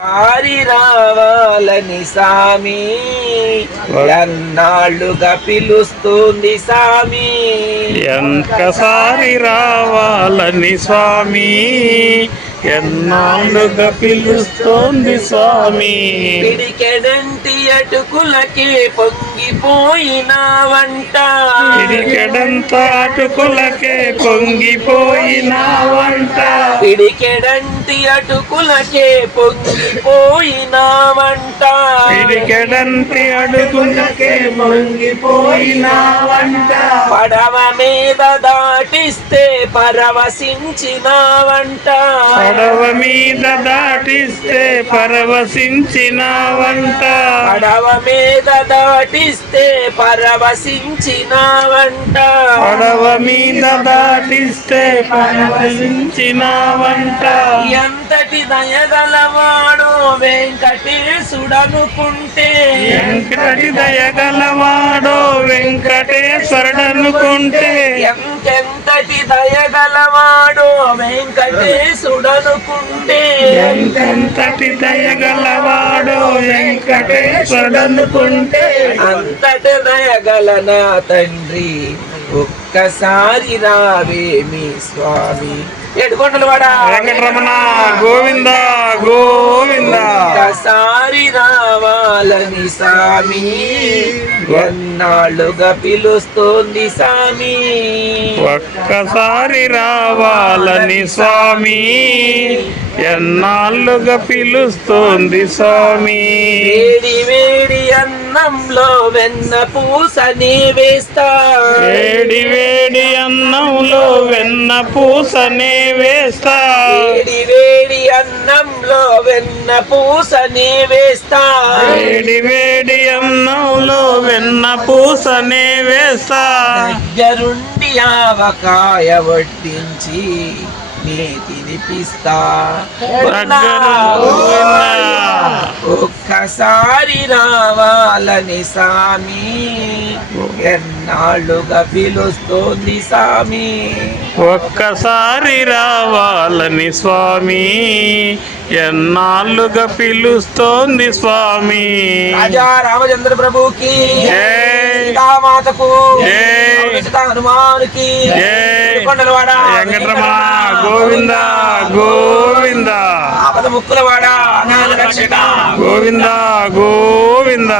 ఆరి రావాలని సామి ఎన్నాళ్ళుగా పిలుస్తుంది సామి, ఎంతసారి రావాలని స్వామి ఎన్నాళ్ళుగా పిలుస్తోంది స్వామి. పిడికెడంటి అటుకులకే పొంగిపోయినావంట, పిడికెడంత అటుకులకే పొంగిపోయినావంట, పిడికెడంటి అటుకులకే పొంగిపోయినావంట, పిడికెడంటి అడుగులకే పొంగిపోయినావంట, పడవ మీద దాటిస్తే పరవశించినావంట, పడవ మీద దాటిస్తే పరవశించినావంట, పడవ మీద దాటిస్తే పరవశించినావంట, పడవ మీద దాటిస్తే పరవశించినావంట. ఎంతటి దయగలవాడు వెంకటేశుడనుకుంటే, ఎంతటి దయగలవాడో వెంకటేశ్వరుడనుకుంటే, ఎంతటి దయగలవాడు వెంకటేశుడనుకుంటే, ఎంతటి దయగలవాడో వెంకటేశ్వరుడనుకుంటే, అంతటి దయగల నా తండ్రి ఒక్కసారి రావేమి స్వామి. ఏడుకొండలవాడ వెంకటరమణ గోవింద గోవింద. ఒక్కసారి రావాలని సామి ఎన్నాళ్ళుగా పిలుస్తోంది సామి, ఒక్కసారి రావాలని స్వామి ఎన్నాళ్ళుగా పిలుస్తోంది స్వామి. వేడి వేడి అన్నంలో వెన్న పూసని వేస్తా, వేడి వేడి అన్నంలో వెన్న పూసనే వేస్తా, వేడి వేడి అన్నంలో వెన్న పూసని వేస్తా, వేడి వేడి అన్నంలో వెన్న పూసనే వేస్తా, దగ్గరుండి ఆవకాయ వడ్డించి నీ తినిపిస్తా. ఒక్కసారి రావాలని సామి ఎన్నాళ్ళుగా పిలుస్తోంది సామి, ఒక్కసారి రావాలని స్వామి ఎన్నాళ్ళుగా పిలుస్తోంది స్వామి. రాజా రామచంద్ర ప్రభుకి మాతకు హనుమానుకి కొండలవాడ వెంకటరమణ గోవింద గోవింద. ఆపద ముక్కులవాడ అనాథ రక్షక గోవింద గోవింద.